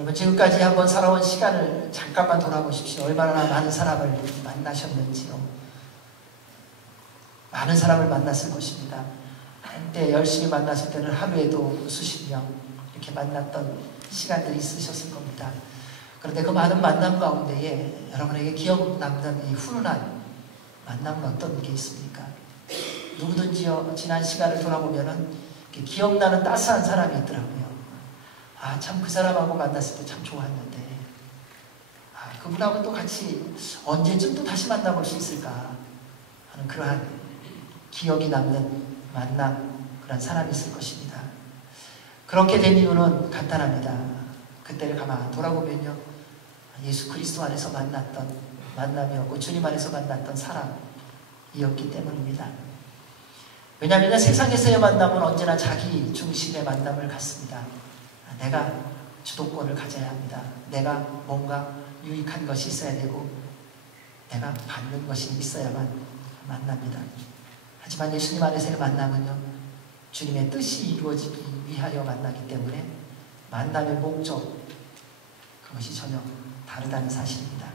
여러분, 지금까지 한번 살아온 시간을 잠깐만 돌아보십시오. 얼마나 많은 사람을 만나셨는지요. 많은 사람을 만났을 것입니다. 한때 열심히 만났을 때는 하루에도 수십 명 이렇게 만났던 시간들이 있으셨을 겁니다. 그런데 그 많은 만남 가운데에 여러분에게 기억 남는 이 훈훈한 만남은 어떤 게 있습니까? 누구든지요, 지난 시간을 돌아보면은 기억나는 따스한 사람이 있더라고요. 아, 참 그 사람하고 만났을 때 참 좋았는데, 아, 그분하고 또 같이 언제쯤 또 다시 만나볼 수 있을까 하는 그러한 기억이 남는 만남, 그런 사람이 있을 것입니다. 그렇게 된 이유는 간단합니다. 그때를 가만 돌아보면요, 예수 그리스도 안에서 만났던 만남이었고 주님 안에서 만났던 사람이었기 때문입니다. 왜냐하면 세상에서의 만남은 언제나 자기 중심의 만남을 갖습니다. 내가 주도권을 가져야 합니다. 내가 뭔가 유익한 것이 있어야 되고 내가 받는 것이 있어야만 만납니다. 하지만 예수님 안에서의 만남은요, 주님의 뜻이 이루어지기 위하여 만나기 때문에 만남의 목적, 그것이 전혀 다르다는 사실입니다.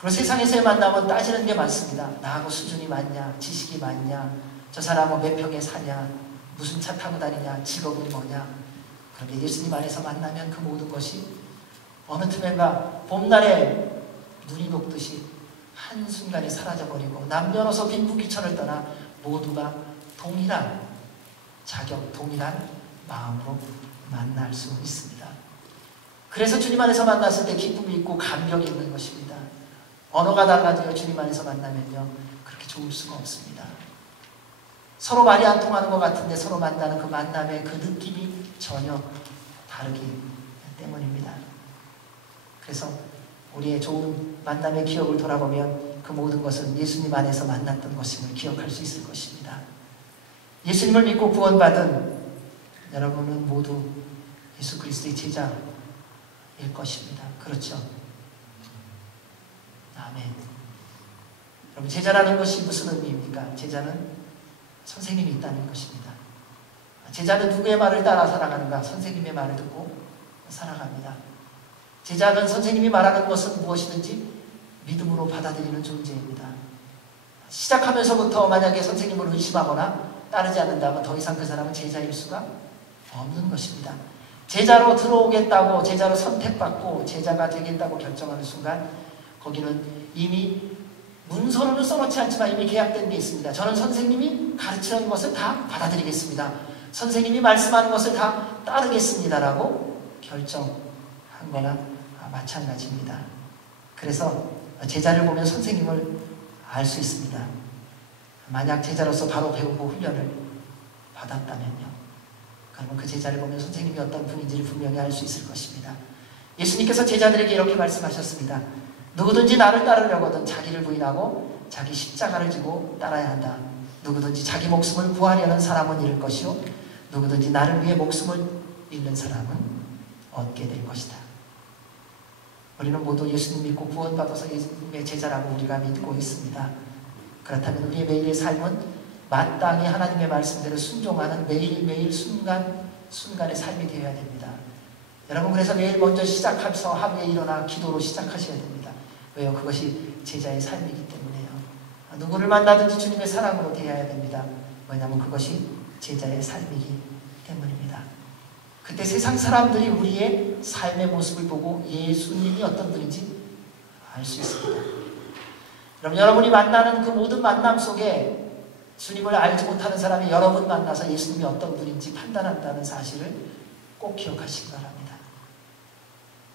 그리고 세상에서의 만남은 따지는 게 많습니다. 나하고 수준이 맞냐, 지식이 맞냐, 저 사람은 몇 평에 사냐, 무슨 차 타고 다니냐, 직업은 뭐냐. 그런데 예수님 안에서 만나면 그 모든 것이 어느 틈엔가 봄날에 눈이 녹듯이 한순간에 사라져버리고 남녀노소 빈부귀천을 떠나 모두가 동일한 자격, 동일한 마음으로 만날 수 있습니다. 그래서 주님 안에서 만났을 때 기쁨이 있고 감격이 있는 것입니다. 언어가 달라도요, 주님 안에서 만나면요, 그렇게 좋을 수가 없습니다. 서로 말이 안 통하는 것 같은데 서로 만나는 그 만남의 그 느낌이 전혀 다르기 때문입니다. 그래서 우리의 좋은 만남의 기억을 돌아보면 그 모든 것은 예수님 안에서 만났던 것임을 기억할 수 있을 것입니다. 예수님을 믿고 구원받은 여러분은 모두 예수 그리스도의 제자일 것입니다. 그렇죠? 아멘. 여러분, 제자라는 것이 무슨 의미입니까? 제자는 선생님이 있다는 것입니다. 제자는 누구의 말을 따라 살아가는가? 선생님의 말을 듣고 살아갑니다. 제자는 선생님이 말하는 것은 무엇이든지 믿음으로 받아들이는 존재입니다. 시작하면서부터 만약에 선생님을 의심하거나 따르지 않는다면 더 이상 그 사람은 제자일 수가 없는 것입니다. 제자로 들어오겠다고, 제자로 선택받고 제자가 되겠다고 결정하는 순간 거기는 이미 문서로는 써놓지 않지만 이미 계약된 게 있습니다. 저는 선생님이 가르치는 것을 다 받아들이겠습니다. 선생님이 말씀하는 것을 다 따르겠습니다라고 결정한 거나 마찬가지입니다. 그래서 제자를 보면 선생님을 알 수 있습니다. 만약 제자로서 바로 배우고 훈련을 받았다면요, 그러면 그 제자를 보면 선생님이 어떤 분인지를 분명히 알 수 있을 것입니다. 예수님께서 제자들에게 이렇게 말씀하셨습니다. 누구든지 나를 따르려거든 자기를 부인하고 자기 십자가를 지고 따라야 한다. 누구든지 자기 목숨을 구하려는 사람은 잃을 것이요 누구든지 나를 위해 목숨을 잃는 사람은 얻게 될 것이다. 우리는 모두 예수님 믿고 구원받아서 예수님의 제자라고 우리가 믿고 있습니다. 그렇다면 우리의 매일의 삶은 마땅히 하나님의 말씀대로 순종하는 매일매일 순간순간의 삶이 되어야 됩니다. 여러분, 그래서 매일 먼저 시작하면서 하루에 일어나 기도로 시작하셔야 됩니다. 왜요? 그것이 제자의 삶이기 때문에요. 누구를 만나든지 주님의 사랑으로 대해야 됩니다. 왜냐하면 그것이 제자의 삶이기 때문입니다. 그때 세상 사람들이 우리의 삶의 모습을 보고 예수님이 어떤 분인지 알 수 있습니다. 여러분이 만나는 그 모든 만남 속에 주님을 알지 못하는 사람이 여러분 만나서 예수님이 어떤 분인지 판단한다는 사실을 꼭 기억하시기 바랍니다.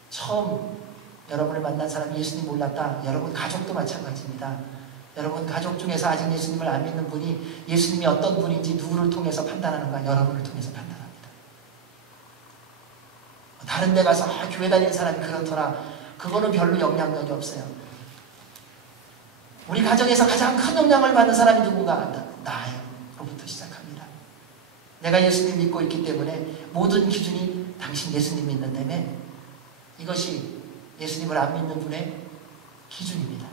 처음 여러분을 만난 사람이 예수님 몰랐다. 여러분 가족도 마찬가지입니다. 여러분 가족 중에서 아직 예수님을 안 믿는 분이 예수님이 어떤 분인지 누구를 통해서 판단하는가? 여러분을 통해서 판단합니다. 다른 데 가서 교회 다니는 사람이 그렇더라. 그거는 별로 영향력이 없어요. 우리 가정에서 가장 큰 영향을 받는 사람이 누군가? 나로부터 시작합니다. 내가 예수님 믿고 있기 때문에 모든 기준이 당신 예수님 믿는다며, 이것이 예수님을 안 믿는 분의 기준입니다.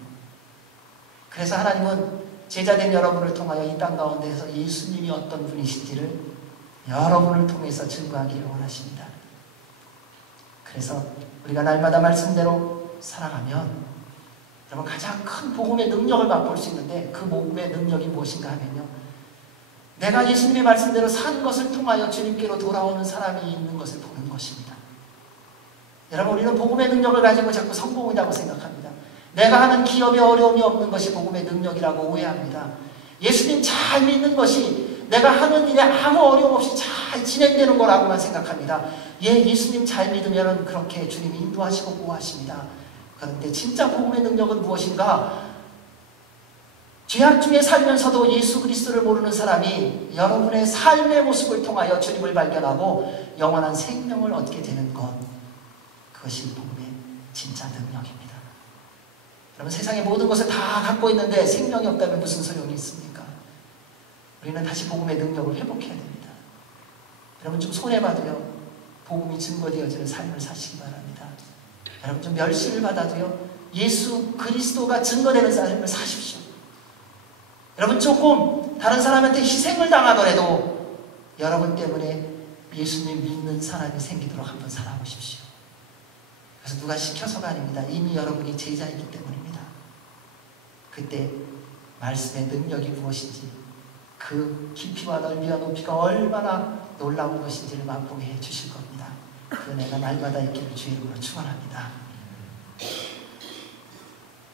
그래서 하나님은 제자된 여러분을 통하여 이 땅 가운데서 예수님이 어떤 분이신지를 여러분을 통해서 증거하기를 원하십니다. 그래서 우리가 날마다 말씀대로 살아가면 여러분 가장 큰 복음의 능력을 맛볼 수 있는데, 그 복음의 능력이 무엇인가 하면요, 내가 예수님의 말씀대로 산 것을 통하여 주님께로 돌아오는 사람이 있는 것을 보는 것입니다. 여러분, 우리는 복음의 능력을 가지고 자꾸 성공이라고 생각합니다. 내가 하는 기업에 어려움이 없는 것이 복음의 능력이라고 오해합니다. 예수님 잘 믿는 것이 내가 하는 일에 아무 어려움 없이 잘 진행되는 거라고만 생각합니다. 예수님 잘 믿으면 그렇게 주님이 인도하시고 보호하십니다. 그런데 진짜 복음의 능력은 무엇인가? 죄악 중에 살면서도 예수 그리스도를 모르는 사람이 여러분의 삶의 모습을 통하여 주님을 발견하고 영원한 생명을 얻게 되는 것, 그것이 복음의 진짜 능력입니다. 여러분, 세상의 모든 것을 다 갖고 있는데 생명이 없다면 무슨 소용이 있습니까? 우리는 다시 복음의 능력을 회복해야 됩니다. 여러분, 좀 손해봐도요, 복음이 증거되어지는 삶을 사시기 바랍니다. 여러분, 좀 멸시를 받아도요, 예수 그리스도가 증거되는 삶을 사십시오. 여러분, 조금 다른 사람한테 희생을 당하더라도 여러분 때문에 예수님 믿는 사람이 생기도록 한번 살아보십시오. 그래서 누가 시켜서가 아닙니다. 이미 여러분이 제자이기 때문입니다. 그때 말씀의 능력이 무엇인지, 그 깊이와 넓이와 높이가 얼마나 놀라운 것인지를 맛보게 해주실 겁니다. 그 은혜가 날마다 있기를 주의 이름으로 축원합니다.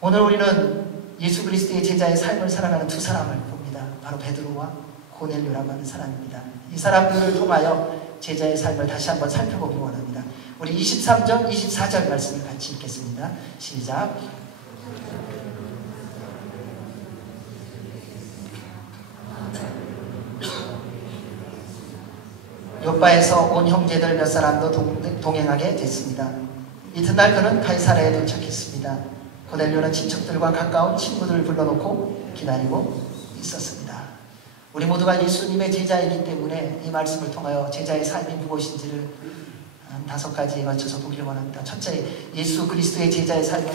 오늘 우리는 예수 그리스도의 제자의 삶을 살아가는 두 사람을 봅니다. 바로 베드로와 고넬료라고 하는 사람입니다. 이 사람들을 통하여 제자의 삶을 다시 한번 살펴보기 원합니다. 우리 23절, 24절 말씀을 같이 읽겠습니다. 시작. 요바에서 온 형제들 몇 사람도 동행하게 됐습니다. 이튿날 그는 가이사랴에 도착했습니다. 고넬료는 친척들과 가까운 친구들을 불러놓고 기다리고 있었습니다. 우리 모두가 예수님의 제자이기 때문에 이 말씀을 통하여 제자의 삶이 무엇인지를 한 5가지에 걸쳐서 보기를 원합니다. 첫째, 예수 그리스도의 제자의 삶은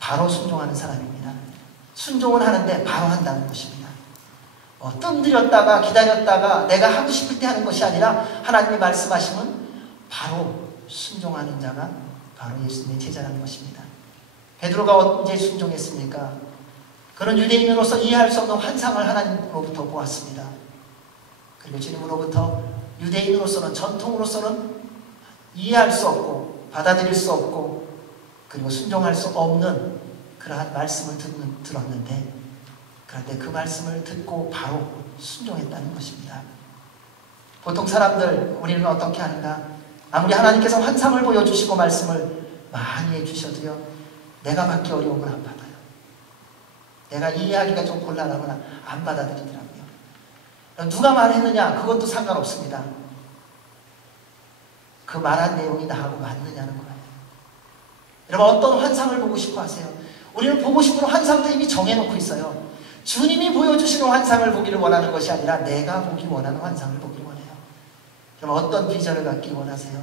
바로 순종하는 사람입니다. 순종은 하는데 바로 한다는 것입니다. 뜸들였다가 기다렸다가 내가 하고 싶을 때 하는 것이 아니라 하나님이 말씀하시면 바로 순종하는 자가 바로 예수님의 제자라는 것입니다. 베드로가 언제 순종했습니까? 그는 유대인으로서 이해할 수 없는 환상을 하나님으로부터 보았습니다. 그리고 주님으로부터 유대인으로서는, 전통으로서는 이해할 수 없고 받아들일 수 없고 그리고 순종할 수 없는 그러한 말씀을 들었는데, 그런데 그 말씀을 듣고 바로 순종했다는 것입니다. 보통 사람들, 우리는 어떻게 하는가? 아무리 하나님께서 환상을 보여주시고 말씀을 많이 해주셔도요, 내가 받기 어려운 건 안 받아요. 내가 이해하기가 좀 곤란하거나 안 받아들이더라고요. 누가 말했느냐, 그것도 상관없습니다. 그 말한 내용이 나하고 맞느냐는 거예요. 여러분, 어떤 환상을 보고 싶어 하세요? 우리는 보고 싶은 환상도 이미 정해놓고 있어요. 주님이 보여주시는 환상을 보기를 원하는 것이 아니라 내가 보기 원하는 환상을 보기를 원해요. 그럼 어떤 비전을 갖기 원하세요?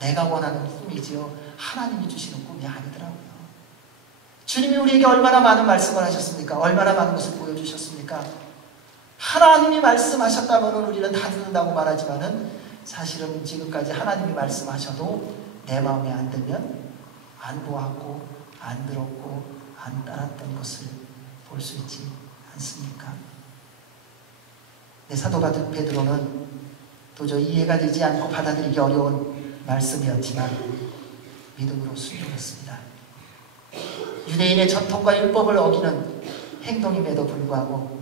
내가 원하는 꿈이지요, 하나님이 주시는 꿈이 아니더라고요. 주님이 우리에게 얼마나 많은 말씀을 하셨습니까? 얼마나 많은 것을 보여주셨습니까? 하나님이 말씀하셨다면 우리는 다 듣는다고 말하지만은 사실은 지금까지 하나님이 말씀하셔도 내 마음에 안 들면 안 보았고 안 들었고 안 따랐던 것을 볼 수 있지 않습니까? 사도 베드로는 도저히 이해가 되지 않고 받아들이기 어려운 말씀이었지만 믿음으로 순종했습니다. 유대인의 전통과 율법을 어기는 행동임에도 불구하고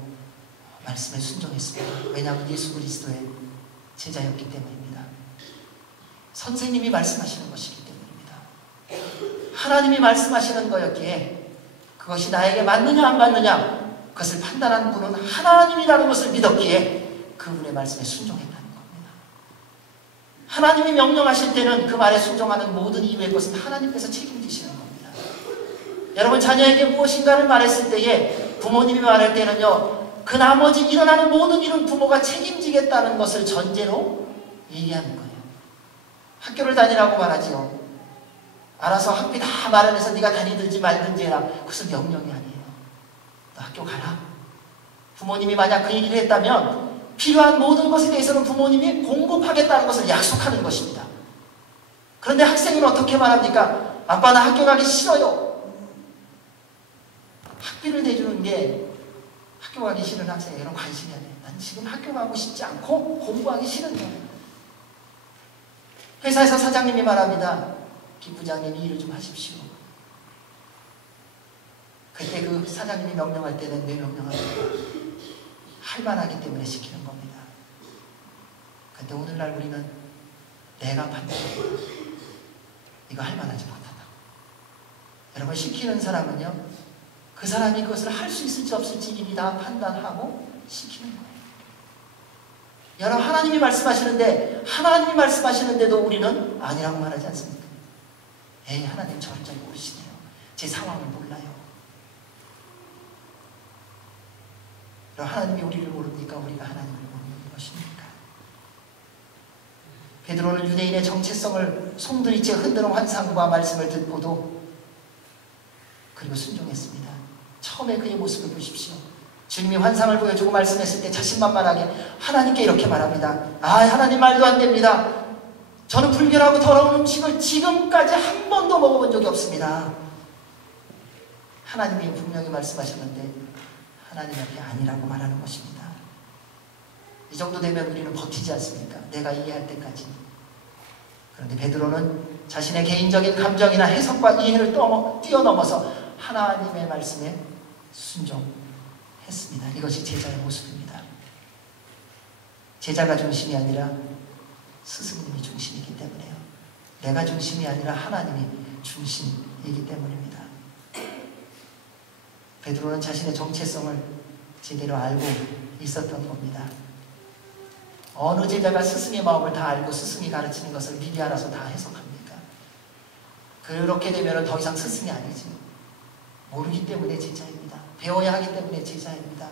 말씀에 순종했습니다. 왜냐하면 예수 그리스도의 제자였기 때문입니다. 선생님이 말씀하시는 것이기 때문입니다. 하나님이 말씀하시는 거였기에 그것이 나에게 맞느냐 안 맞느냐 그것을 판단하는 분은 하나님이라는 것을 믿었기에 그분의 말씀에 순종했다는 겁니다. 하나님이 명령하실 때는 그 말에 순종하는 모든 이유의 것은 하나님께서 책임지시는 겁니다. 여러분, 자녀에게 무엇인가를 말했을 때에 부모님이 말할 때는요, 그 나머지 일어나는 모든 일은 부모가 책임지겠다는 것을 전제로 얘기하는 거예요. 학교를 다니라고 말하지요. 알아서 학비 다 마련해서 네가 다니든지 말든지 해라. 그것은 명령이 아니에요. 너 학교 가라. 부모님이 만약 그 얘기를 했다면 필요한 모든 것에 대해서는 부모님이 공급하겠다는 것을 약속하는 것입니다. 그런데 학생은 어떻게 말합니까? 아빠 나 학교 가기 싫어요. 학비를 내주는 게 학교 가기 싫은 학생에게는 관심이 안 돼. 난 지금 학교 가고 싶지 않고 공부하기 싫은 거야. 회사에서 사장님이 말합니다. 김 부장님 일을 좀 하십시오. 그때 그 사장님이 명령할 때는 왜 명령합니까? 할 만하기 때문에 시키는 겁니다. 근데 오늘날 우리는 내가 판단합니다. 이거 할 만하지 못하다. 여러분, 시키는 사람은요, 그 사람이 그것을 할 수 있을지 없을지 이미 다 판단하고 시키는 거예요. 여러분, 하나님이 말씀하시는데도 우리는 아니라고 말하지 않습니까? 에이, 하나님 저를 잘 모르시네요. 제 상황을 몰라요. 그럼 하나님이 우리를 모릅니까? 우리가 하나님을 모르는 것입니까? 베드로는 유대인의 정체성을 송두리째 흔드는 환상과 말씀을 듣고도 그리고 순종했습니다. 처음에 그의 모습을 보십시오. 주님이 환상을 보여주고 말씀했을 때 자신만만하게 하나님께 이렇게 말합니다. 아, 하나님 말도 안 됩니다. 저는 불결하고 더러운 음식을 지금까지 한 번도 먹어본 적이 없습니다. 하나님이 분명히 말씀하셨는데 하나님에게 아니라고 말하는 것입니다. 이 정도 되면 우리는 버티지 않습니까? 내가 이해할 때까지. 그런데 베드로는 자신의 개인적인 감정이나 해석과 이해를 뛰어넘어서 하나님의 말씀에 순종했습니다. 이것이 제자의 모습입니다. 제자가 중심이 아니라 스승님이 중심이기 때문에요. 내가 중심이 아니라 하나님이 중심이기 때문입니다. 베드로는 자신의 정체성을 제대로 알고 있었던 겁니다. 어느 제자가 스승의 마음을 다 알고 스승이 가르치는 것을 미리 알아서 다 해석합니까? 그렇게 되면 더 이상 스승이 아니죠. 모르기 때문에 제자입니다. 배워야 하기 때문에 제자입니다.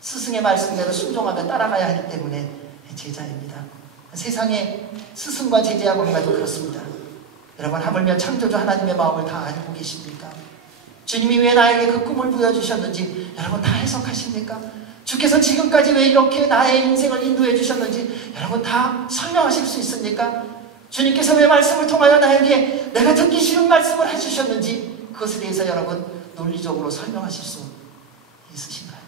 스승의 말씀대로 순종하며 따라가야 하기 때문에 제자입니다. 세상에 스승과 제자의 관계도 그렇습니다. 여러분, 하물며 창조주 하나님의 마음을 다 알고 계십니까? 주님이 왜 나에게 그 꿈을 보여주셨는지 여러분 다 해석하십니까? 주께서 지금까지 왜 이렇게 나의 인생을 인도해 주셨는지 여러분 다 설명하실 수 있습니까? 주님께서 왜 말씀을 통하여 나에게 내가 듣기 싫은 말씀을 해주셨는지 그것에 대해서 여러분 논리적으로 설명하실 수 있으신가요?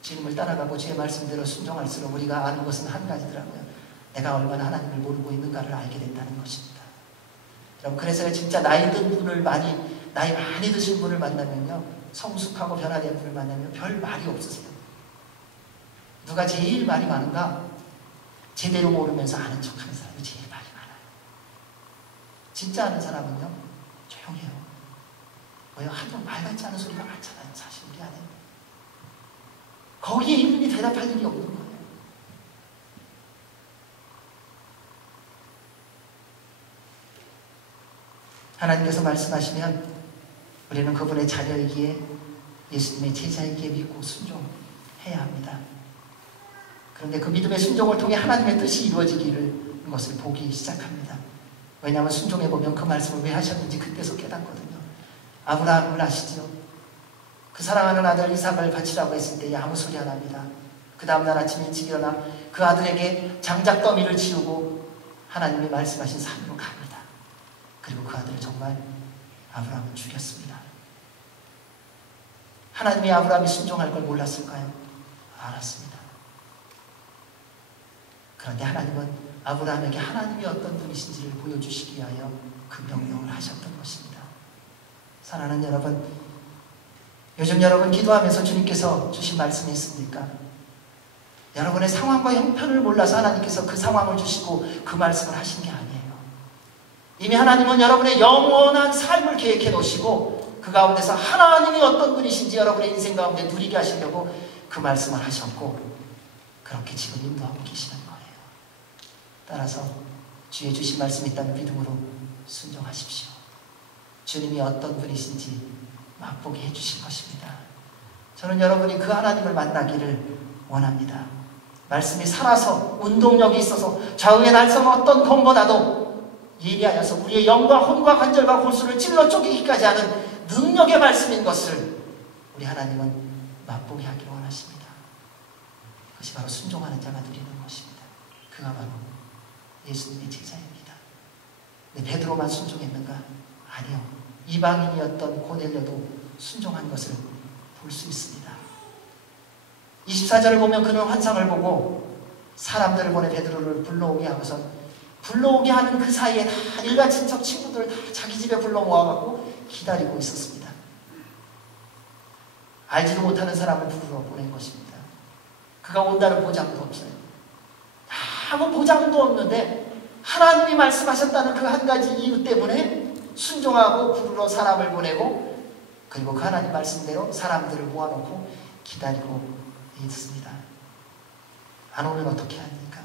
주님을 따라가고 주의 말씀대로 순종할수록 우리가 아는 것은 한 가지더라고요. 내가 얼마나 하나님을 모르고 있는가를 알게 된다는 것입니다. 여러분, 그래서 진짜 나이 많이 드신 분을 만나면요, 성숙하고 변화된 분을 만나면 별 말이 없으세요. 누가 제일 말이 많은가? 제대로 모르면서 아는 척하는 사람이 제일 말이 많아요. 진짜 아는 사람은요, 조용해요. 왜요? 하도 말 같지 않은 소리가 많잖아요, 사실 우리 안에. 거기에 이분이 대답할 일이 없는 거예요. 하나님께서 말씀하시면 우리는 그분의 자녀이기에 예수님의 제자이기에 믿고 순종해야 합니다. 그런데 그 믿음의 순종을 통해 하나님의 뜻이 이루어지기를 것을 보기 시작합니다. 왜냐하면 순종해보면 그 말씀을 왜 하셨는지 그때서 깨닫거든요. 아브라함을 아시죠? 그 사랑하는 아들 이삭을 바치라고 했을 때 아무 소리 안 합니다. 그 다음날 아침 일찍 일어나 그 아들에게 장작 더미를 지우고 하나님이 말씀하신 산으로 갑니다. 그리고 그 아들을 정말 아브라함은 죽였습니다. 하나님이 아브라함이 순종할 걸 몰랐을까요? 알았습니다. 그런데 하나님은 아브라함에게 하나님이 어떤 분이신지를 보여주시기 위하여 그 명령을 하셨던 것입니다. 사랑하는 여러분, 요즘 여러분 기도하면서 주님께서 주신 말씀이 있습니까? 여러분의 상황과 형편을 몰라서 하나님께서 그 상황을 주시고 그 말씀을 하신 게 아니에요. 이미 하나님은 여러분의 영원한 삶을 계획해 놓으시고 그 가운데서 하나님이 어떤 분이신지 여러분의 인생 가운데 누리게 하시려고 그 말씀을 하셨고 그렇게 지금 인도하고 계시는 거예요. 따라서 주의 주신 말씀이 있다는 믿음으로 순종하십시오. 주님이 어떤 분이신지 맛보게 해주실 것입니다. 저는 여러분이 그 하나님을 만나기를 원합니다. 말씀이 살아서 운동력이 있어서 좌우의 날선 어떤 검보다도 예리하여서 우리의 영과 혼과 관절과 골수를 찔러 쪼개기까지 하는 능력의 말씀인 것을 우리 하나님은 맛보게 하기를 원하십니다. 그것이 바로 순종하는 자가 누리는 것입니다. 그가 바로 예수님의 제자입니다. 근데 베드로만 순종했는가? 아니요. 이방인이었던 고넬료도 순종한 것을 볼 수 있습니다. 24절을 보면 그는 환상을 보고 사람들을 보내 베드로를 불러오게 하고서 불러오게 하는 그 사이에 다 일가 친척 친구들을 다 자기 집에 불러 모아갖고 기다리고 있었습니다. 알지도 못하는 사람을 부르러 보낸 것입니다. 그가 온다는 보장도 없어요. 아무 보장도 없는데 하나님이 말씀하셨다는 그 한 가지 이유 때문에 순종하고 부르러 사람을 보내고 그리고 그 하나님 말씀대로 사람들을 모아놓고 기다리고 있습니다. 안 오면 어떻게 합니까?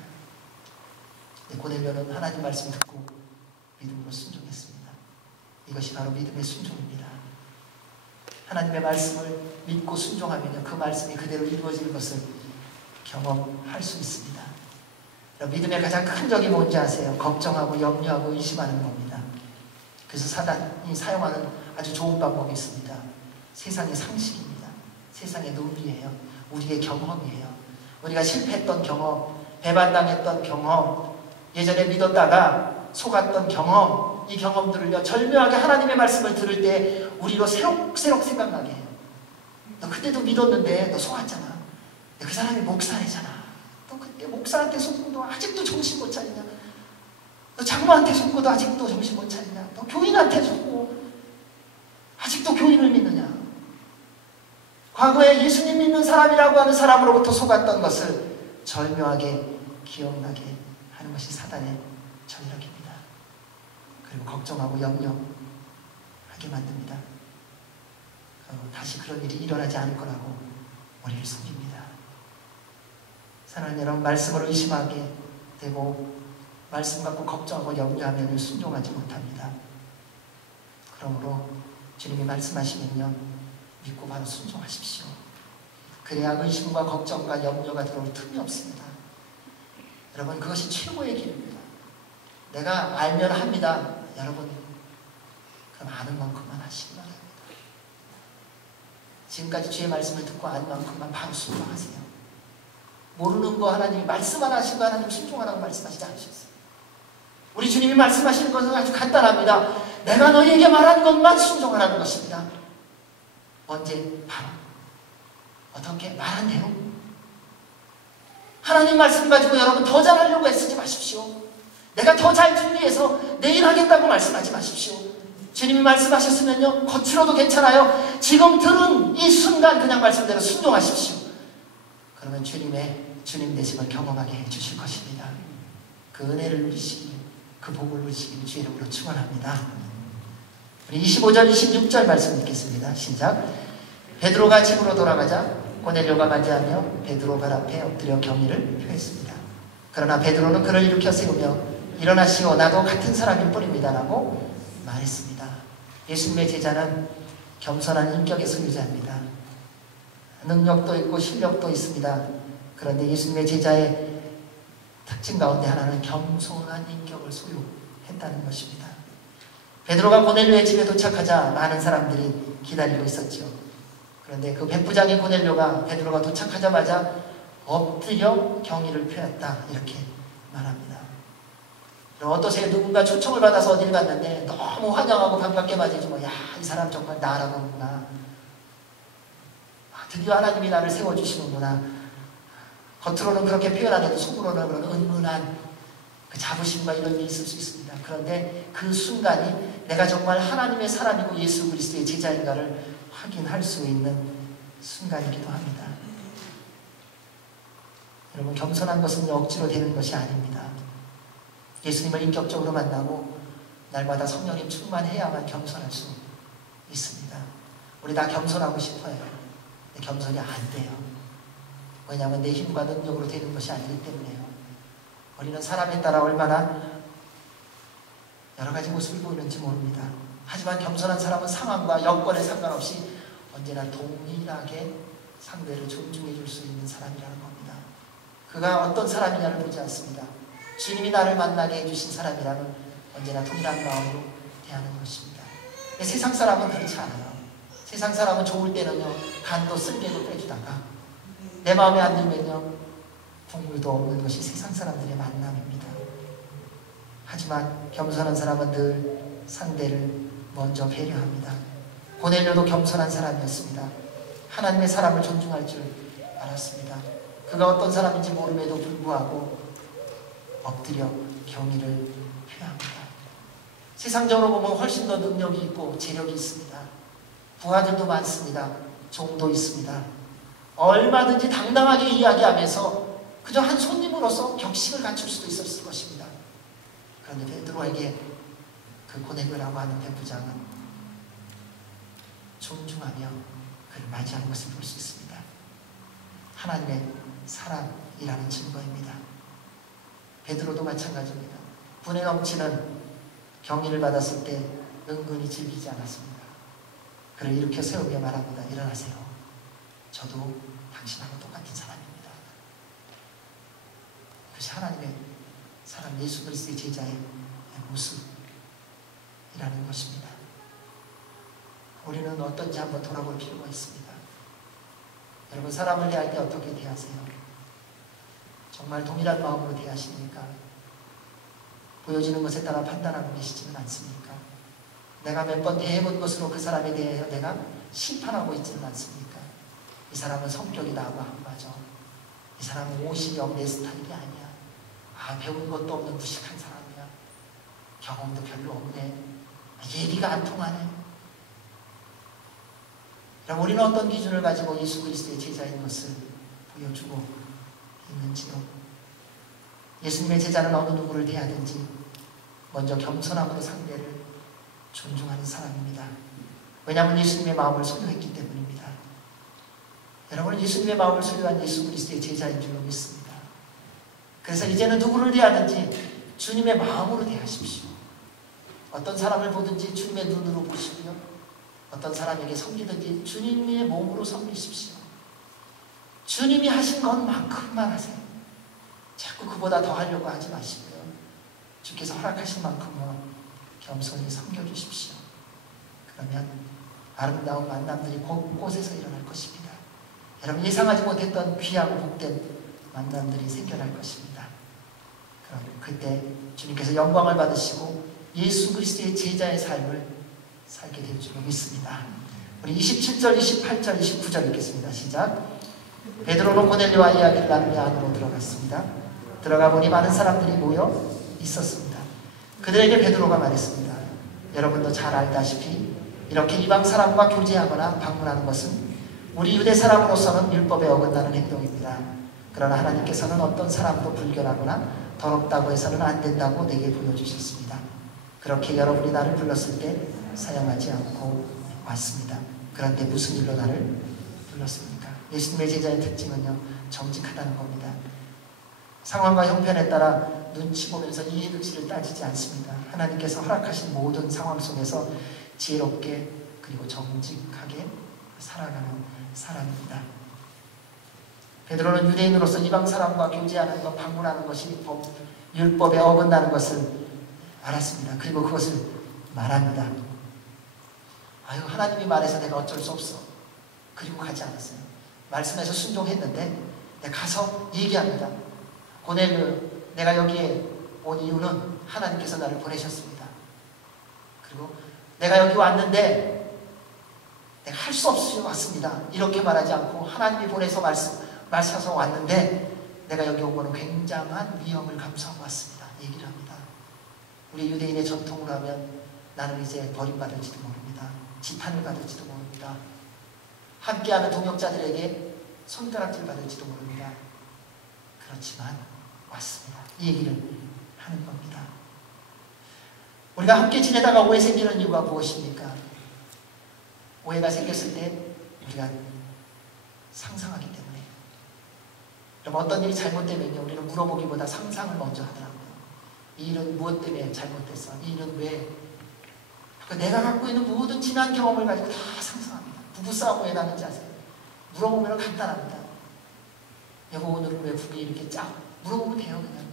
고넬료는 하나님 말씀 듣고 믿음으로 순종했습니다. 이것이 바로 믿음의 순종입니다. 하나님의 말씀을 믿고 순종하면 그 말씀이 그대로 이루어지는 것을 경험할 수 있습니다. 믿음의 가장 큰 적이 뭔지 아세요? 걱정하고 염려하고 의심하는 겁니다. 그래서 사단이 사용하는 아주 좋은 방법이 있습니다. 세상의 상식입니다. 세상의 논리예요. 우리의 경험이에요. 우리가 실패했던 경험, 배반당했던 경험, 예전에 믿었다가 속았던 경험, 이 경험들을요 절묘하게 하나님의 말씀을 들을 때 우리로 새록새록 생각나게 해요. 너 그때도 믿었는데 너 속았잖아. 그 사람이 목사래잖아. 너 그때 목사한테 속고도 아직도 정신 못 차리냐? 너 장모한테 속고도 아직도 정신 못 차리냐? 너 교인한테 속고 아직도 교인을 믿느냐? 과거에 예수님 믿는 사람이라고 하는 사람으로부터 속았던 것을 절묘하게 기억나게 하는 것이 사단의 전략입니다. 그리고 걱정하고 염려하게 만듭니다. 다시 그런 일이 일어나지 않을 거라고 우리를 속입니다. 사랑하는 여러분, 말씀을 의심하게 되고 말씀 갖고 걱정하고 염려하면 순종하지 못합니다. 그러므로 주님이 말씀하시면요 믿고 바로 순종하십시오. 그래야 의심과 걱정과 염려가 들어올 틈이 없습니다. 여러분, 그것이 최고의 길입니다. 내가 알면 합니다. 여러분, 그럼 아는 만큼만 하시기 바랍니다. 지금까지 주의 말씀을 듣고 아는 만큼만 바로 순종하세요. 모르는 거 하나님이 말씀 안 하시고 하나님 순종하라고 말씀하시지 않으셨어요. 우리 주님이 말씀하시는 것은 아주 간단합니다. 내가 너희에게 말한 것만 순종하라는 것입니다. 언제? 바로 어떻게? 말한 대로. 하나님 말씀 가지고 여러분 더 잘하려고 애쓰지 마십시오. 내가 더 잘 준비해서 내일 하겠다고 말씀하지 마십시오. 주님이 말씀하셨으면요 거칠어도 괜찮아요. 지금 들은 이 순간 그냥 말씀대로 순종하십시오. 그러면 주님 되심을 경험하게 해주실 것입니다. 그 은혜를 누리시길, 그 복을 누리시길 주의 이름으로 축원합니다. 우리 25절 26절 말씀 읽겠습니다. 시작. 베드로가 집으로 돌아가자 고넬료가 맞이하며 베드로 발 앞에 엎드려 경의를 표했습니다. 그러나 베드로는 그를 일으켜 세우며 일어나시오, 나도 같은 사람일 뿐입니다 라고 말했습니다. 예수님의 제자는 겸손한 인격의 소유자입니다. 능력도 있고 실력도 있습니다. 그런데 예수님의 제자의 특징 가운데 하나는 겸손한 인격을 소유했다는 것입니다. 베드로가 고넬료의 집에 도착하자 많은 사람들이 기다리고 있었죠. 그런데 그 백부장인 고넬료가 베드로가 도착하자마자 엎드려 경의를 표했다 이렇게 말합니다. 어떠세요? 누군가 초청을 받아서 어딜 갔는데 너무 환영하고 반갑게 맞이해주면 야, 이 사람 정말 나 알아보는구나. 드디어 하나님이 나를 세워주시는구나. 겉으로는 그렇게 표현 안 해도 속으로는 그런 은근한 그 자부심과 이런 게 있을 수 있습니다. 그런데 그 순간이 내가 정말 하나님의 사람이고 예수 그리스도의 제자인가를 확인할 수 있는 순간이기도 합니다. 여러분, 겸손한 것은 억지로 되는 것이 아닙니다. 예수님을 인격적으로 만나고 날마다 성령님 충만해야만 겸손할 수 있습니다. 우리 다 겸손하고 싶어요. 근데 겸손이 안 돼요. 왜냐하면 내 힘과 능력으로 되는 것이 아니기 때문에요. 우리는 사람에 따라 얼마나 여러 가지 모습을 보이는지 모릅니다. 하지만 겸손한 사람은 상황과 여건에 상관없이 언제나 동일하게 상대를 존중해 줄 수 있는 사람이라는 겁니다. 그가 어떤 사람이냐를 보지 않습니다. 주님이 나를 만나게 해주신 사람이라면 언제나 동일한 마음으로 대하는 것입니다. 세상 사람은 그렇지 않아요. 세상 사람은 좋을 때는요 간도 쓸개도 빼주다가 내 마음에 안 들면요 국물도 없는 것이 세상 사람들의 만남입니다. 하지만 겸손한 사람은 늘 상대를 먼저 배려합니다. 고넬료도 겸손한 사람이었습니다. 하나님의 사람을 존중할 줄 알았습니다. 그가 어떤 사람인지 모름에도 불구하고 엎드려 경의를 표합니다. 세상적으로 보면 훨씬 더 능력이 있고 재력이 있습니다. 부하들도 많습니다. 종도 있습니다. 얼마든지 당당하게 이야기하면서 그저 한 손님으로서 격식을 갖출 수도 있었을 것입니다. 그런데 베드로에게 그 고넬료라고 하는 백부장은 존중하며 그를 맞이하는 것을 볼 수 있습니다. 하나님의 사랑이라는 증거입니다. 베드로도 마찬가지입니다. 분에 넘치는 경의를 받았을 때 은근히 즐기지 않았습니다. 그를 일으켜 세우며 말합니다. 일어나세요. 저도 당신하고 똑같은 사람입니다. 그것이 하나님의 사람 예수 그리스도의 제자의 모습이라는 것입니다. 우리는 어떤지 한번 돌아볼 필요가 있습니다. 여러분, 사람을 대할 때 어떻게 대하세요? 정말 동일한 마음으로 대하십니까? 보여지는 것에 따라 판단하고 계시지는 않습니까? 내가 몇 번 대해본 것으로 그 사람에 대해 내가 심판하고 있지는 않습니까? 이 사람은 성격이 나하고 안 맞아. 이 사람은 옷이 영 내 스타일이 아니야. 배운 것도 없는 무식한 사람이야. 경험도 별로 없네. 얘기가 안 통하네. 그럼 우리는 어떤 기준을 가지고 예수 그리스도의 제자인 것을 보여주고 있는지요? 예수님의 제자는 어느 누구를 대하든지 먼저 겸손함으로 상대를 존중하는 사람입니다. 왜냐하면 예수님의 마음을 소유했기 때문입니다. 여러분은 예수님의 마음을 소유한 예수 그리스도의 제자인 줄로 믿습니다. 그래서 이제는 누구를 대하든지 주님의 마음으로 대하십시오. 어떤 사람을 보든지 주님의 눈으로 보시고요. 어떤 사람에게 섬기든지 주님의 몸으로 섬기십시오. 주님이 하신 것만큼만 하세요. 자꾸 그보다 더 하려고 하지 마시고요. 주께서 허락하신 만큼은 겸손히 섬겨주십시오. 그러면 아름다운 만남들이 곳곳에서 일어날 것입니다. 여러분, 예상하지 못했던 귀하고 복된 만남들이 생겨날 것입니다. 그럼 그때 주님께서 영광을 받으시고 예수 그리스도의 제자의 삶을 살게 될 줄로 믿습니다. 우리 27절, 28절, 29절 읽겠습니다. 시작. 베드로는 고넬료와 이야기를 나누며 안으로 들어갔습니다. 들어가 보니 많은 사람들이 모여 있었습니다. 그들에게 베드로가 말했습니다. 여러분도 잘 알다시피 이렇게 이방 사람과 교제하거나 방문하는 것은 우리 유대 사람으로서는 율법에 어긋나는 행동입니다. 그러나 하나님께서는 어떤 사람도 불결하거나 더럽다고 해서는 안 된다고 내게 보여주셨습니다. 그렇게 여러분이 나를 불렀을 때 사양하지 않고 왔습니다. 그런데 무슨 일로 나를 불렀습니까? 예수님의 제자의 특징은요, 정직하다는 겁니다. 상황과 형편에 따라 눈치 보면서 이해득실을 따지지 않습니다. 하나님께서 허락하신 모든 상황 속에서 지혜롭게 그리고 정직하게 살아가는 사람입니다. 베드로는 유대인으로서 이방 사람과 교제하는 것, 방문하는 것이 율법에 어긋나는 것을 알았습니다. 그리고 그것을 말합니다. 하나님이 말해서 내가 어쩔 수 없어. 그리고 가지 않았어요. 말씀에서 순종했는데 내가 가서 얘기합니다. 고넬료, 내가 여기에 온 이유는 하나님께서 나를 보내셨습니다. 그리고 내가 여기 왔는데 내가 할 수 없이 왔습니다. 이렇게 말하지 않고 하나님이 보내서 말씀하셔서 왔는데 내가 여기 온 거는 굉장한 위험을 감수하고 왔습니다. 얘기를 합니다. 우리 유대인의 전통으로 하면 나는 이제 버림받을지도 모릅니다. 지탄을 받을지도 모릅니다. 함께하는 동역자들에게 손가락질 받을지도 모릅니다. 그렇지만 왔습니다. 이 얘기를 하는 겁니다. 우리가 함께 지내다가 오해 생기는 이유가 무엇입니까? 오해가 생겼을 때 우리가 상상하기 때문에. 그럼 어떤 일이 잘못되면요, 우리는 물어보기보다 상상을 먼저 하더라고요. 이 일은 무엇 때문에 잘못됐어? 이 일은 왜? 내가 갖고 있는 모든 지난 경험을 가지고 다 상상합니다. 부부싸움 왜 나는지 아세요? 물어보면 간단합니다. 여보, 오늘은 왜 국이 이렇게 짜? 물어보면 돼요. 그냥.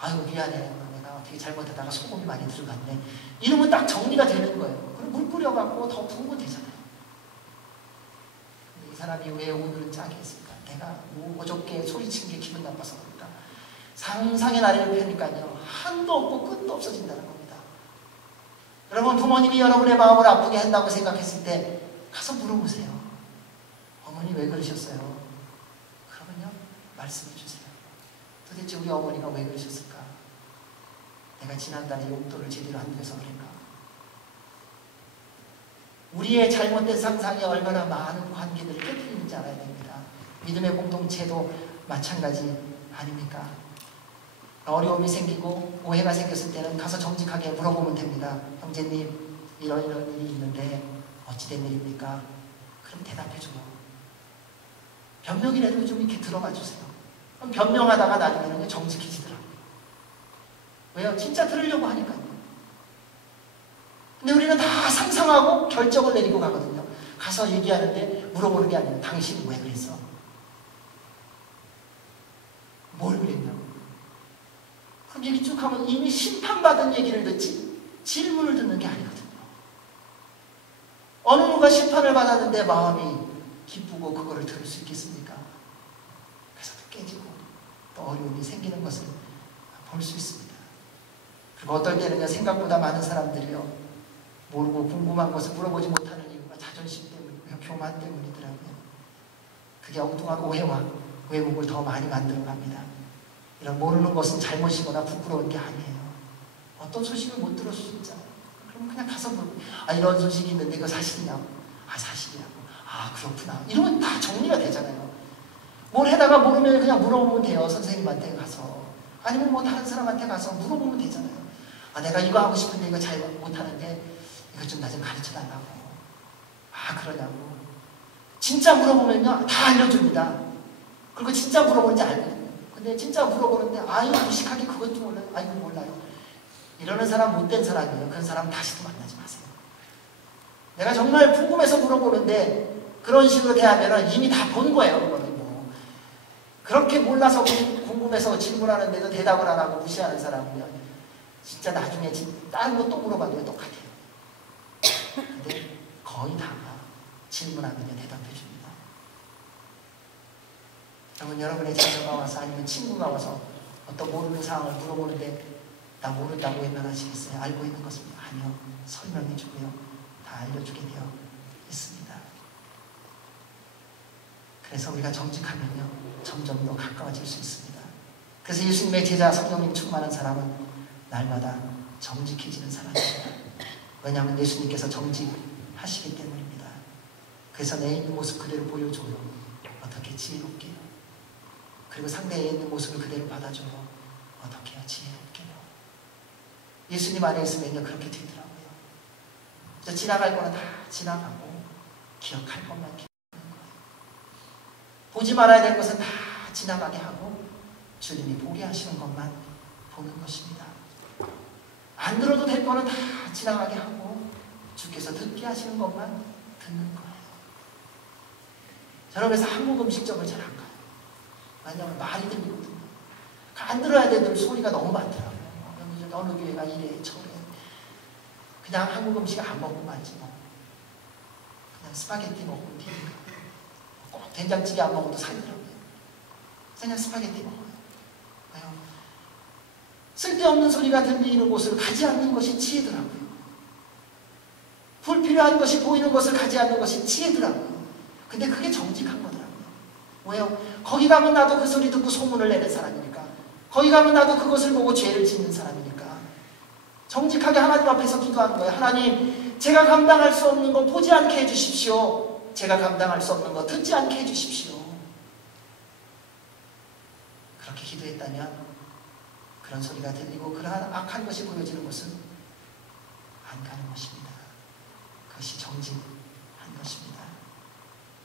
아유, 미안해. 내가 어떻게 잘못하다가 소금이 많이 들어갔네. 이러면 딱 정리가 되는 거예요. 그럼 물 뿌려갖고 더 부으면 되잖아요. 근데 이 사람이 왜 오늘은 짜게 했을까? 내가 어저께 소리친 게 기분 나빠서 그럴까? 상상의 나래를 펴니까요, 한 한도 없고 끝도 없어진다는 겁니다. 여러분, 부모님이 여러분의 마음을 아프게 한다고 생각했을 때 가서 물어보세요. 어머니 왜 그러셨어요? 그러면요, 말씀해 주세요. 도대체 우리 어머니가 왜 그러셨을까? 내가 지난달에 용돈을 제대로 안 내서 그런가? 우리의 잘못된 상상이 얼마나 많은 관계들을 깨뜨리는지 알아야 됩니다. 믿음의 공동체도 마찬가지 아닙니까? 어려움이 생기고 오해가 생겼을 때는 가서 정직하게 물어보면 됩니다. 형제님, 이런 일이 있는데 어찌된 일입니까? 그럼 대답해줘요. 변명이라도 좀 이렇게 들어가 주세요. 그럼 변명하다가 나중에는 정직해지더라고요. 왜요? 진짜 들으려고 하니까요. 근데 우리는 다 상상하고 결정을 내리고 가거든요. 가서 얘기하는데 물어보는 게 아니라 당신이 왜 그랬어? 뭘 그랬냐고. 그럼 얘기 쭉 하면 이미 심판받은 얘기를 듣지 질문을 듣는 게 아니거든요. 어느 누가 심판을 받았는데 마음이 기쁘고 그거를 들을 수 있겠습니까? 그래서 또 깨지고 또 어려움이 생기는 것을 볼 수 있습니다. 그리고 어떨 때는요, 생각보다 많은 사람들이요, 모르고 궁금한 것을 물어보지 못하는 이유가 자존심 때문이고요, 교만 때문이더라고요. 그게 엉뚱한 오해와 왜곡을 더 많이 만들어 갑니다. 이런 모르는 것은 잘못이거나 부끄러운 게 아니에요. 어떤 소식을 못 들었을 수 있잖아요. 그러면 그냥 가서 물어보고, 이런 소식이 있는데 그거 사실이냐고. 사실이라고. 그렇구나. 이러면 다 정리가 되잖아요. 뭘 해다가 모르면 그냥 물어보면 돼요. 선생님한테 가서. 아니면 뭐 다른 사람한테 가서 물어보면 되잖아요. 내가 이거 하고 싶은데 이거 잘 못하는데 이거 좀 나 좀 가르쳐 달라고. 그러냐고. 진짜 물어보면요, 다 알려줍니다. 그리고 진짜 물어보는지 알거든요. 근데 진짜 물어보는데 이거 무식하게 그것 좀 몰라요. 이거 몰라요. 이러는 사람 못된 사람이에요. 그런 사람 다시도 만나지 마세요. 내가 정말 궁금해서 물어보는데 그런 식으로 대하면 이미 다 본 거예요. 그거는 뭐. 그렇게 몰라서 궁금해서 질문하는데도 대답을 안 하고 무시하는 사람은요, 진짜 나중에 다른 거 또 물어봐도 똑같아요. 근데 거의 다가 질문하면 대답해 줍니다. 그러면 여러분의 자녀가 와서 아니면 친구가 와서 어떤 모르는 상황을 물어보는데 나 모른다고 외면하시겠어요? 알고 있는 것은 아니요. 설명해 주고요. 다 알려주게 되어 있습니다. 그래서 우리가 정직하면요, 점점 더 가까워질 수 있습니다. 그래서 예수님의 제자 성령님 충만한 사람은 날마다 정직해지는 사람입니다. 왜냐하면 예수님께서 정직하시기 때문입니다. 그래서 내 있는 모습 그대로 보여줘요. 어떻게 지혜롭게요. 그리고 상대에 있는 모습을 그대로 받아줘요. 어떻게 해요? 지혜롭게요. 예수님 안에 있으면요, 그렇게 되더라고요. 지나갈 거는 다 지나가고 기억할 것만 기억하는 거예요. 보지 말아야 될 것은 다 지나가게 하고 주님이 보게 하시는 것만 보는 것입니다. 안 들어도 될 거는 다 지나가게 하고 주께서 듣게 하시는 것만 듣는 거예요. 저는 그래서 한국 음식점을 잘 안 가요. 왜냐하면 말이 들리거든요. 안 들어야 되는 소리가 너무 많더라고요. 어느 교회가 이래 저래. 그냥 한국 음식 안 먹고 말지 뭐. 그냥 스파게티 먹고 튀니까. 꼭 된장찌개 안 먹어도 살더라고요. 그냥 스파게티 먹어요. 왜요? 쓸데없는 소리가 들리는 곳을 가지 않는 것이 지혜더라고요. 불필요한 것이 보이는 것을 가지 않는 것이 지혜더라고요. 근데 그게 정직한 거더라고요. 왜요? 거기 가면 나도 그 소리 듣고 소문을 내는 사람이니까. 거기 가면 나도 그것을 보고 죄를 짓는 사람이니까. 정직하게 하나님 앞에서 기도하는 거예요. 하나님, 제가 감당할 수 없는 거 보지 않게 해주십시오. 제가 감당할 수 없는 거 듣지 않게 해주십시오. 그렇게 기도했다면 그런 소리가 들리고 그러한 악한 것이 보여지는 것은 안 가는 것입니다. 그것이 정직한 것입니다.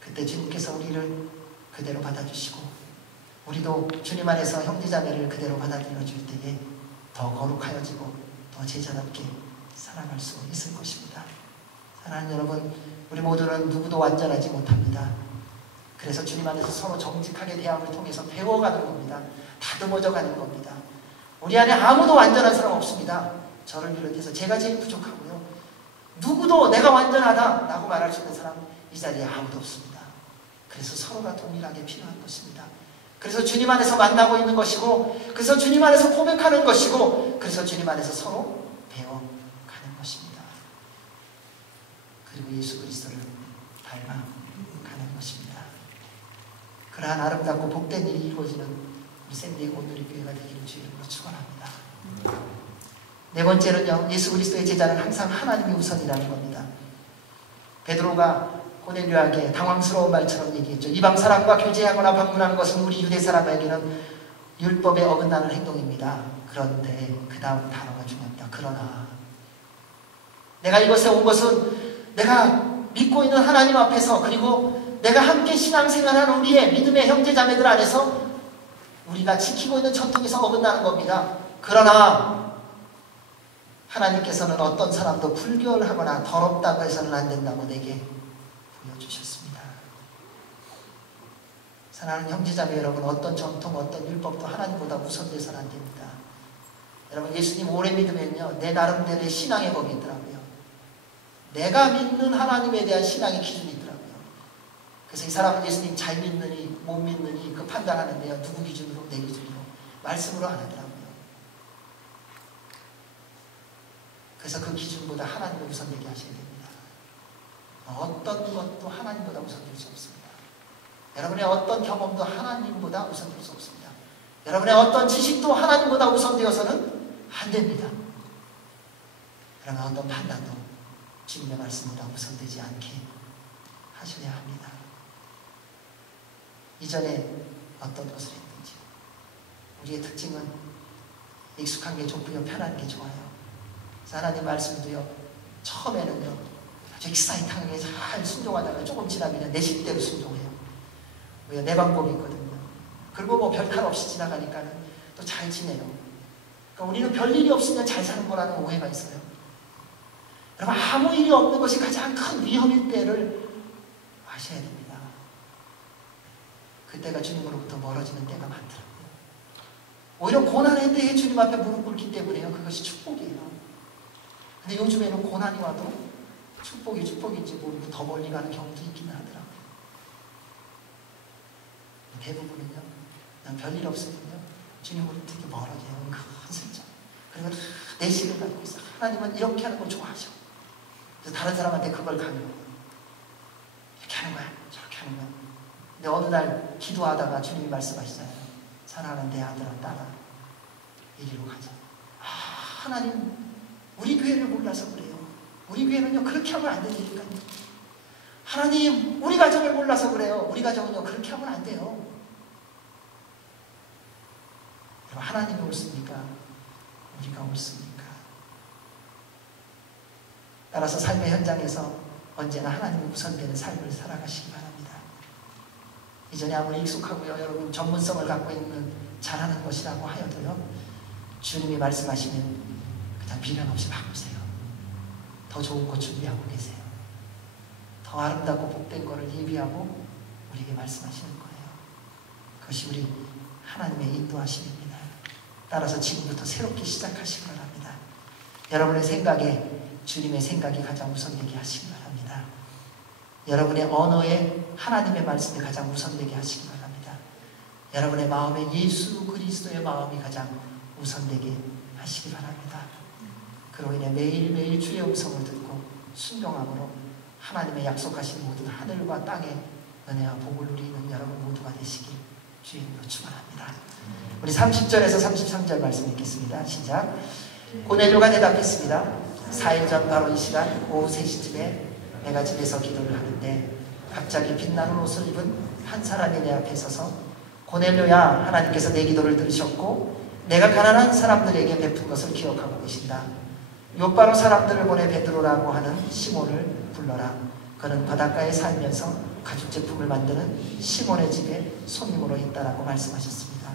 그때 주님께서 우리를 그대로 받아주시고 우리도 주님 안에서 형제자매를 그대로 받아들여 줄 때에 더 거룩하여지고 더 제자답게 살아갈 수 있을 것입니다. 사랑하는 여러분, 우리 모두는 누구도 완전하지 못합니다. 그래서 주님 안에서 서로 정직하게 대함을 통해서 배워가는 겁니다. 다듬어져 가는 겁니다. 우리 안에 아무도 완전한 사람 없습니다. 저를 비롯해서 제가 제일 부족하고요. 누구도 내가 완전하다 라고 말할 수 있는 사람 이 자리에 아무도 없습니다. 그래서 서로가 동일하게 필요한 것입니다. 그래서 주님 안에서 만나고 있는 것이고, 그래서 주님 안에서 고백하는 것이고, 그래서 주님 안에서 서로 배워가는 것입니다. 그리고 예수 그리스도를 닮아가는 것입니다. 그러한 아름답고 복된 일이 이루어지는 우리 샌디에고 온누리 교회가 되기를 주의 이름으로 축원합니다. 네 번째는요, 예수 그리스도의 제자는 항상 하나님이 우선이라는 겁니다. 베드로가 고넬료에게 당황스러운 말처럼 얘기했죠. 이방 사람과 교제하거나 방문하는 것은 우리 유대 사람에게는 율법에 어긋나는 행동입니다. 그런데 그 다음 단어가 중요합니다. 그러나 내가 이곳에 온 것은 내가 믿고 있는 하나님 앞에서, 그리고 내가 함께 신앙생활하는 우리의 믿음의 형제자매들 안에서 우리가 지키고 있는 전통에서 어긋나는 겁니다. 그러나 하나님께서는 어떤 사람도 불결하거나 더럽다고 해서는 안 된다고 내게 보여주셨습니다. 사랑하는 형제자매 여러분, 어떤 전통, 어떤 율법도 하나님보다 우선돼서는 안 됩니다. 여러분, 예수님 오래 믿으면요, 내 나름대로의 신앙의 법이 있더라고요. 내가 믿는 하나님에 대한 신앙의 기준이 있더라고요. 그래서 이 사람은 예수님 잘 믿느니 못 믿느니 그 판단하는데요, 누구 기준으로? 내 기준으로, 말씀으로 안 하더라고요. 그래서 그 기준보다 하나님을 우선되게 하셔야 됩니다. 어떤 것도 하나님보다 우선될 수 없습니다. 여러분의 어떤 경험도 하나님보다 우선될 수 없습니다. 여러분의 어떤 지식도 하나님보다 우선되어서는 안 됩니다. 그러면 어떤 판단도 주님의 말씀보다 우선되지 않게 하셔야 합니다. 이전에 어떤 것을 했든지 우리의 특징은 익숙한 게 좋고요, 편한 게 좋아요. 하나님 말씀도요, 처음에는요 아주 익사이팅하게 잘 순종하다가 조금 지나면 내 식대로 순종해요. 내 방법이 있거든요. 그리고 뭐 별탈 없이 지나가니까는 또 잘 지내요. 그러니까 우리는 별일이 없으면 잘 사는 거라는 오해가 있어요. 여러분, 아무 일이 없는 것이 가장 큰 위험일 때를 아셔야 됩니다. 그때가 주님으로부터 멀어지는 때가 많더라고요. 오히려 고난의 때에 주님 앞에 무릎 꿇기 때문에요, 그것이 축복이에요. 근데 요즘에는 고난이 와도 축복이 축복인지 모르고 더 멀리 가는 경우도 있기는 하더라고요. 대부분은요, 난 별일 없으면요, 주님으로 되게 멀어져요. 큰 슬점. 그리고 내식을 갖고 있어. 하나님은 이렇게 하는 걸 좋아하셔. 그래서 다른 사람한테 그걸 강요해요. 이렇게 하는 거야, 저렇게 하는 거야. 근데 어느 날 기도하다가 주님이 말씀하시잖아요. 사랑하는 내 아들아, 따라 이리로 가자. 아, 하나님 우리 교회를 몰라서 그래요. 우리 교회는요, 그렇게 하면 안 되니까요. 하나님, 우리 가정을 몰라서 그래요. 우리 가정은요, 그렇게 하면 안 돼요. 하나님이 옳습니까? 우리가 옳습니까? 따라서 삶의 현장에서 언제나 하나님이 우선되는 삶을 살아가시기 바랍니다. 이전에 아무리 익숙하고요, 여러분 전문성을 갖고 있는 잘하는 것이라고 하여도요, 주님이 말씀하시면 그냥 미련 없이 바꾸세요. 더 좋은 것 준비하고 계세요. 더 아름답고 복된 것을 예비하고 우리에게 말씀하시는 거예요. 그것이 우리 하나님의 인도하심입니다. 따라서 지금부터 새롭게 시작하시기 바랍니다. 여러분의 생각에 주님의 생각이 가장 우선되게 하시기 바랍니다. 여러분의 언어에 하나님의 말씀이 가장 우선되게 하시기 바랍니다. 여러분의 마음에 예수 그리스도의 마음이 가장 우선되게 하시기 바랍니다. 그로 인해 매일매일 주의 음성을 듣고 순종함으로 하나님의 약속하신 모든 하늘과 땅의 은혜와 복을 누리는 여러분 모두가 되시길 주의 이름으로 축원합니다. 우리 30절에서 33절 말씀 읽겠습니다. 시작. 고넬료가 대답했습니다. 4일 전 바로 이 시간 오후 3시쯤에 내가 집에서 기도를 하는데 갑자기 빛나는 옷을 입은 한 사람이 내 앞에 서서 고넬료야, 하나님께서 내 기도를 들으셨고 내가 가난한 사람들에게 베푼 것을 기억하고 계신다. 요바로 사람들을 보내 베드로라고 하는 시몬을 불러라. 그는 바닷가에 살면서 가죽제품을 만드는 시몬의 집에 손님으로 있다라고 말씀하셨습니다.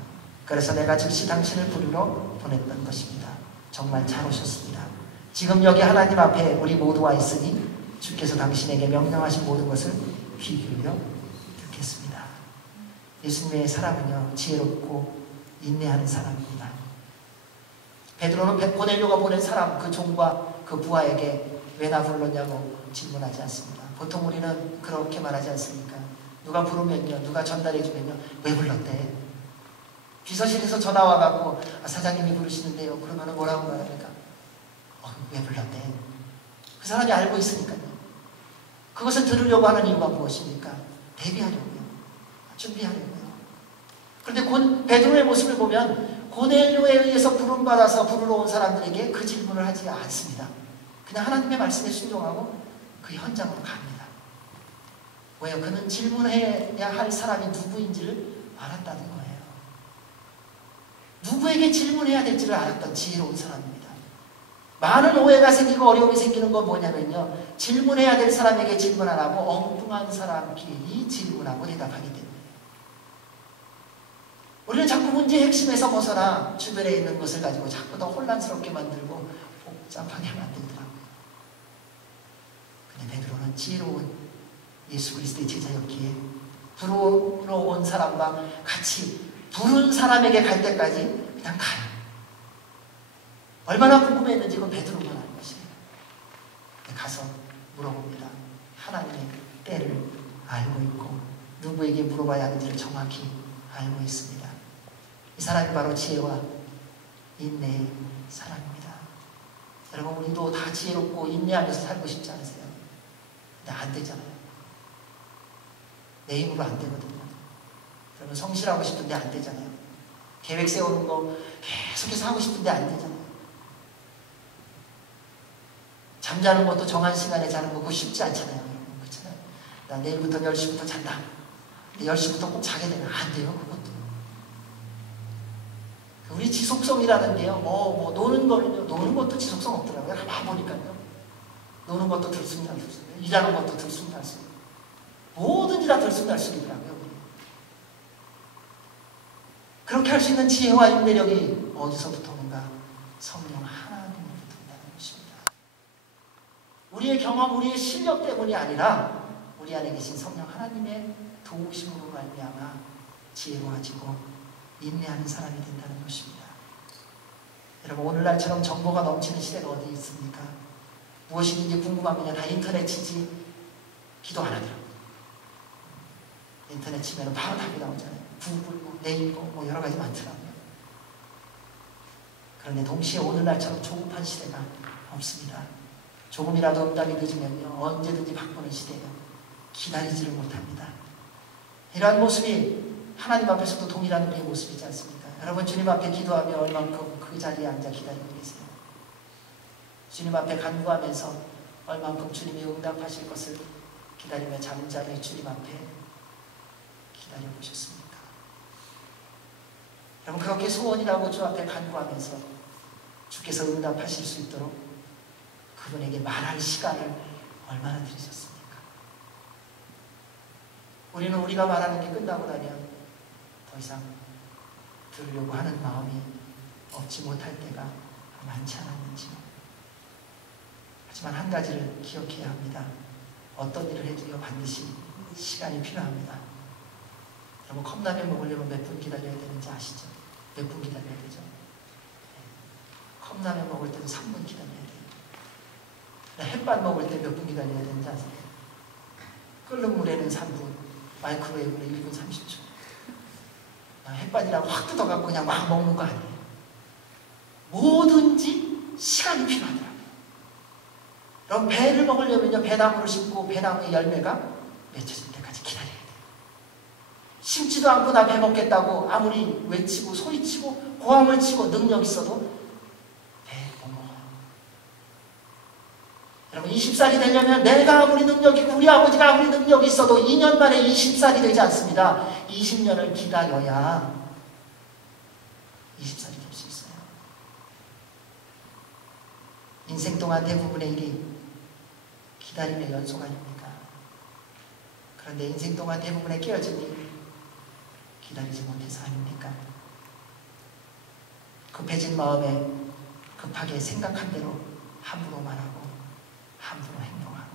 그래서 내가 즉시 당신을 부르러 보냈던 것입니다. 정말 잘 오셨습니다. 지금 여기 하나님 앞에 우리 모두 와 있으니 주께서 당신에게 명령하신 모든 것을 귀 기울여 듣겠습니다. 예수님의 사랑은요, 지혜롭고 인내하는 사람입니다. 베드로는 고넬료가 보낸 사람, 그 종과 그 부하에게 왜 나 불렀냐고 질문하지 않습니다. 보통 우리는 그렇게 말하지 않습니까? 누가 부르면요, 누가 전달해 주면요, 왜 불렀대? 비서실에서 전화 와갖고 사장님이 부르시는데요. 그러면 뭐라고 말합니까? 왜 불렀대? 그 사람이 알고 있으니까요. 그것을 들으려고 하는 이유가 무엇입니까? 대비하려고요. 준비하려고요. 그런데 베드로의 모습을 보면 고넬료에 의해서 부름받아서 부르러 온 사람들에게 그 질문을 하지 않습니다. 그냥 하나님의 말씀에 순종하고 그 현장으로 갑니다. 왜요? 그는 질문해야 할 사람이 누구인지를 알았다는 거예요. 누구에게 질문해야 될지를 알았던 지혜로운 사람입니다. 많은 오해가 생기고 어려움이 생기는 건 뭐냐면요, 질문해야 될 사람에게 질문 안 하고 엉뚱한 사람끼리 질문하고 대답하기 때문에 우리는 자꾸 문제의 핵심에서 벗어나 주변에 있는 것을 가지고 자꾸 더 혼란스럽게 만들고 복잡하게 만들더라고요. 근데 베드로는 지혜로운 예수 그리스도의 제자였기에 부르러 온 사람과 같이 부른 사람에게 갈 때까지 그냥 가요. 얼마나 궁금했는지 그건 베드로만 아는 것이에요. 가서 물어봅니다. 하나님의 때를 알고 있고 누구에게 물어봐야 하는지를 정확히 알고 있습니다. 이 사람이 바로 지혜와 인내의 사람입니다. 여러분, 우리도 다 지혜롭고 인내하면서 살고 싶지 않으세요? 근데 안 되잖아요. 내 힘으로 안 되거든요. 그러면 성실하고 싶은데 안 되잖아요. 계획 세우는 거 계속해서 하고 싶은데 안 되잖아요. 잠자는 것도 정한 시간에 자는 거 그거 쉽지 않잖아요. 그렇잖아요. 나 내일부터 10시부터 잔다. 근데 10시부터 꼭 자게 되면 안 돼요. 그것도. 우리 지속성이라는 게요. 노는 것도 지속성 없더라고요. 가만 보니까요. 노는 것도 들쑥날쑥. 일하는 것도 들쑥날쑥. 뭐든지 다 들쑥날쑥이더라고요. 그렇게 할 수 있는 지혜와 인내력이 어디서부터 오는가? 성령 하나님으로부터 온다는 것입니다. 우리의 경험, 우리의 실력 때문이 아니라 우리 안에 계신 성령 하나님의 도우심으로 말미암아 지혜로워지고 인내하는 사람이 된다는 것입니다. 여러분, 오늘날처럼 정보가 넘치는 시대가 어디 있습니까? 무엇이든지 궁금하면 다 인터넷 치지 기도 안 하더라고요. 인터넷 치면 바로 답이 나오잖아요. 구글, 네이버 여러 가지 많더라고요. 그런데 동시에 오늘날처럼 조급한 시대가 없습니다. 조금이라도 응답이 늦으면요, 언제든지 바꾸는 시대예요. 기다리지를 못합니다. 이러한 모습이 하나님 앞에서도 동일한 우리의 모습이지 않습니까? 여러분, 주님 앞에 기도하며 얼만큼 그 자리에 앉아 기다리고 계세요? 주님 앞에 간구하면서 얼만큼 주님이 응답하실 것을 기다리며 잠잠히 주님 앞에 기다려보셨습니까? 여러분, 그렇게 소원이라고 주 앞에 간구하면서 주께서 응답하실 수 있도록 그분에게 말할 시간을 얼마나 들으셨습니까? 우리는 우리가 말하는 게 끝나고 나면 더 이상 들으려고 하는 마음이 없지 못할 때가 많지 않았는지요. 하지만 한 가지를 기억해야 합니다. 어떤 일을 해도요, 반드시 시간이 필요합니다. 여러분, 컵라면 먹으려면 몇 분 기다려야 되는지 아시죠? 몇 분 기다려야 되죠? 컵라면 먹을 때도 3분 기다려야 돼요. 햇반 먹을 때 몇 분 기다려야 되는지 아세요? 끓는 물에는 3분, 마이크로웨이브는 1분 30초. 햇반이랑 확 뜯어갖고 그냥 막 먹는 거 아니에요. 뭐든지 시간이 필요하더라고요. 그럼 배를 먹으려면요, 배나무를 심고 배나무의 열매가 맺혀질 때까지 기다려야 돼요. 심지도 않고 나 배 먹겠다고 아무리 외치고 소리치고 고함을 치고 능력 있어도 배 못 먹어요. 여러분, 20살이 되려면 내가 아무리 능력이 있고 우리 아버지가 아무리 능력이 있어도 2년 만에 20살이 되지 않습니다. 20년을 기다려야 20살이 될 수 있어요. 인생 동안 대부분의 일이 기다림의 연속 아닙니까? 그런데 인생 동안 대부분의 깨어진 일 기다리지 못해서 아닙니까? 급해진 마음에 급하게 생각한 대로 함부로 말하고 함부로 행동하고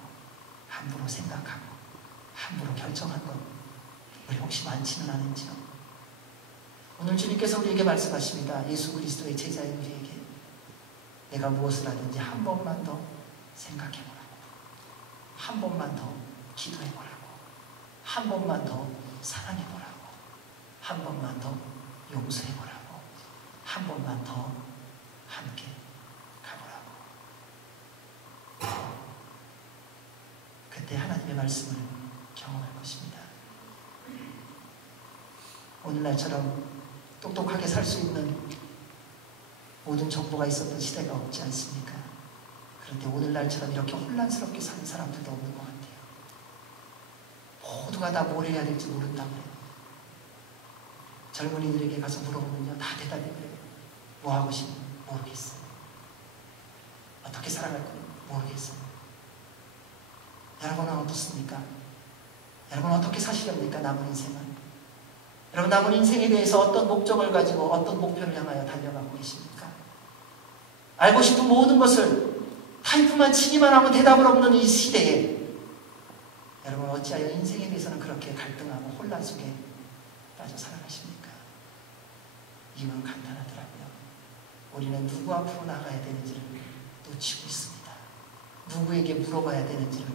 함부로 생각하고 함부로 결정한 것 우리 혹시 많지는 않은지요? 오늘 주님께서 우리에게 말씀하십니다. 예수 그리스도의 제자인 우리에게 내가 무엇을 하든지 한 번만 더 생각해보라고, 한 번만 더 기도해보라고, 한 번만 더 사랑해보라고, 한 번만 더 용서해보라고, 한 번만 더 함께 가보라고. 그때 하나님의 말씀을 경험할 것입니다. 오늘날처럼 똑똑하게 살 수 있는 모든 정보가 있었던 시대가 없지 않습니까? 그런데 오늘날처럼 이렇게 혼란스럽게 사는 사람들도 없는 것 같아요. 모두가 다 뭘 해야 될지 모른다고 해요. 젊은이들에게 가서 물어보면요, 다 대답이 그래요. 뭐 하고 싶니? 모르겠어요. 어떻게 살아갈 거니? 모르겠어요. 여러분은 어떻습니까? 여러분 어떻게 사시렵니까? 남은 인생은? 여러분 남은 인생에 대해서 어떤 목적을 가지고 어떤 목표를 향하여 달려가고 계십니까? 알고 싶은 모든 것을 타이프만 치기만 하면 대답을 없는 이 시대에 여러분 어찌하여 인생에 대해서는 그렇게 갈등하고 혼란 속에 빠져 살아가십니까? 이유는 간단하더라고요. 우리는 누구 앞으로 나가야 되는지를 놓치고 있습니다. 누구에게 물어봐야 되는지를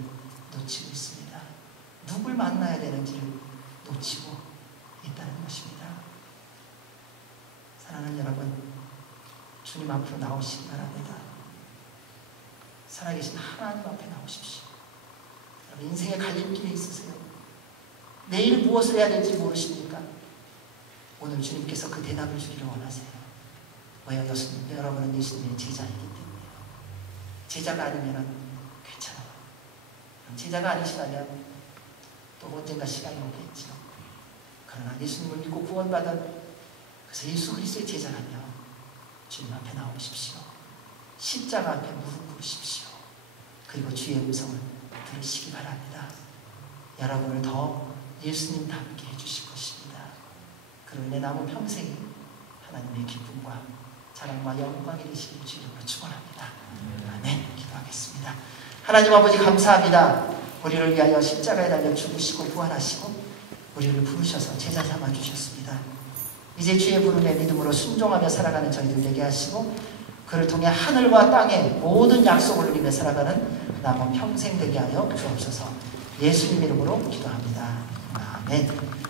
놓치고 있습니다. 누굴 만나야 되는지를 놓치고 있다는 것입니다. 사랑하는 여러분, 주님 앞으로 나오시기 바랍니다. 살아계신 하나님 앞에 나오십시오. 여러분 인생의 갈림길에 있으세요. 내일 무엇을 해야 될지 모르십니까? 오늘 주님께서 그 대답을 주기를 원하세요. 왜요? 여러분은 예수님의 제자이기 때문에요. 제자가 아니면 괜찮아요. 제자가 아니시다면 또 언젠가 시간이 오겠죠. 그러나 예수님을 믿고 구원받은 그래서 예수 그리스도의 제자라면 주님 앞에 나오십시오. 십자가 앞에 무릎 꿇으십시오. 그리고 주의 음성을 들으시기 바랍니다. 여러분을 더 예수님 닮게 해주실 것입니다. 그로 인해 남은 평생이 하나님의 기쁨과 자랑과 영광이 되시길 주 이름으로 축원합니다. 아멘. 기도하겠습니다. 하나님 아버지 감사합니다. 우리를 위하여 십자가에 달려 죽으시고 부활하시고 우리를 부르셔서 제자 삼아 주셨습니다. 이제 주의 부름에 믿음으로 순종하며 살아가는 저희들 되게 하시고 그를 통해 하늘과 땅의 모든 약속을 누리며 살아가는 남은 평생 되게 하여 주옵소서. 예수님 이름으로 기도합니다. 아멘.